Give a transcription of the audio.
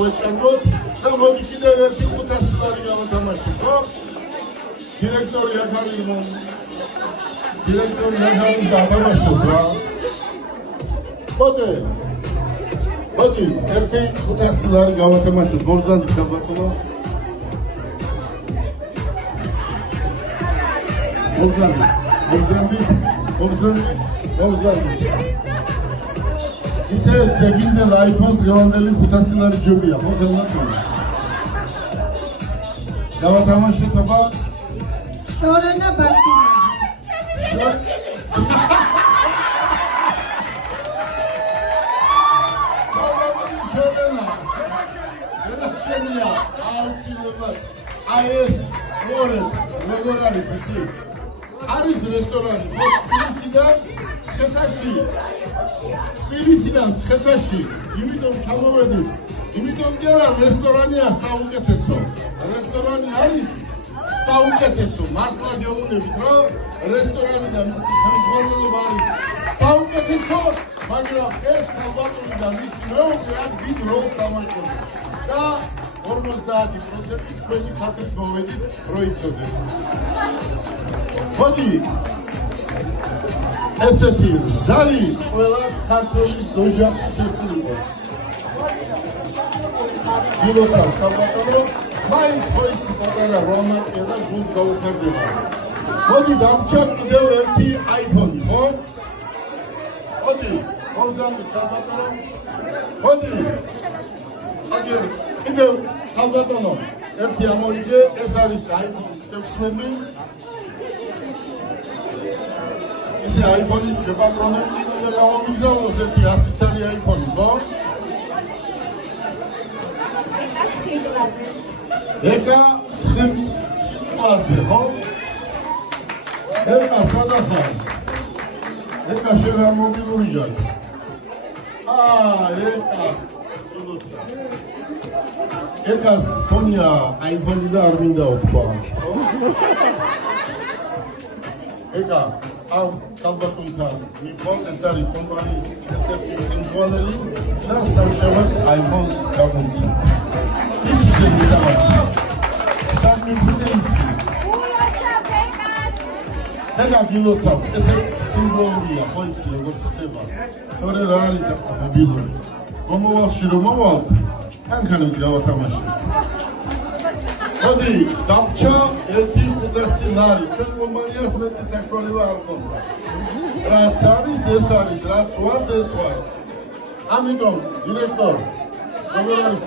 ვეჭერბოთ და მოდი კიდევ ერთი 500 ლარი გავათამაშოთ, ხო? დირექტორი აქ არის დირექტორი აქ არის დათამაშოს რა. მოდი ერთი 500 ლარი გავათამაშოთ, მოგზავნით საბატონო. მოგზავნით. ისე ზეგინდელ iPhone დღევანდელი 500 ლარი ჯობია, ხო ხელმოკლე. გავათამაშოთ აბა შორენა ბასტინაძე. შენია, აუცილებლად. აი ეს როგორ არის იცი? არის რესტორანი, ხო? თბილისიდან ცხეთაში, იმიტომ ჩამოვედით. იმიტომ კი არა, რესტორანია საუკეთესო. რესტორანი არის საუკეთესო. მართლა გეუბნებით, რომ რესტორანი და მისი ხელმძღვანელობა არის საუკეთესო, მაგრამ ეს ქალბატონი და მისი მეუღლე აქ დიდ როლს თამაშობს. და 50% თქვენი ხათით მოვედით, როიცოდეთ. მოდი ესეთი ძალი ყველა ქართლის ოჯახში შესულიყო. გილოცავ ქალბატონო, მაინც ხო ისი პატარა რომანტიკა და გულს გაუხერდება. მოდი დამჭა კიდევ ერთი iPhone-ი, ხო? მოდი, მოგზავნით ქალბატონო. მოდი. აგერ კიდევ ქალბატონო, ერთი ამოიგე, ეს არის iPhone 16. ისე iPhone-ის გეპატრონებთ და გავამიგზავნოს ერთი 100 წელი iPhone-ი, ხო? ეკა სხიმკლაძე, ხო? ეკა სადახარ? ეკა შენ რა მობილური გაქვს? ეკა ეკას ფონია iPhone-ი და არ მინდაო თქვა, ხო? ეკა ამ ქალბატონთან მიყოლ, ეს არის კომპანიის ერთ-ერთი ხელმძღვანელი და სამშაბათს iPhone-ს გამომცა. იცი შენი სამართალი. სამიმფრინცი. ეკა გილოცავ, ესეც სიმბოლურია, ხო იცი როგორ ხდება. თორე რა არის აქ მობილური. მომავალში რომ მოვალთ, მანქანებს გავათამაშოთ. მოდი, დამჭა ერთი 500 ლარი, ჩვენ კომპანიას მეტი საშუალება არ გქონდა. რაც არის, ეს არის, რაც ვარ, ეს ვარ. ამიტომ, დირექტორი, როგორ არის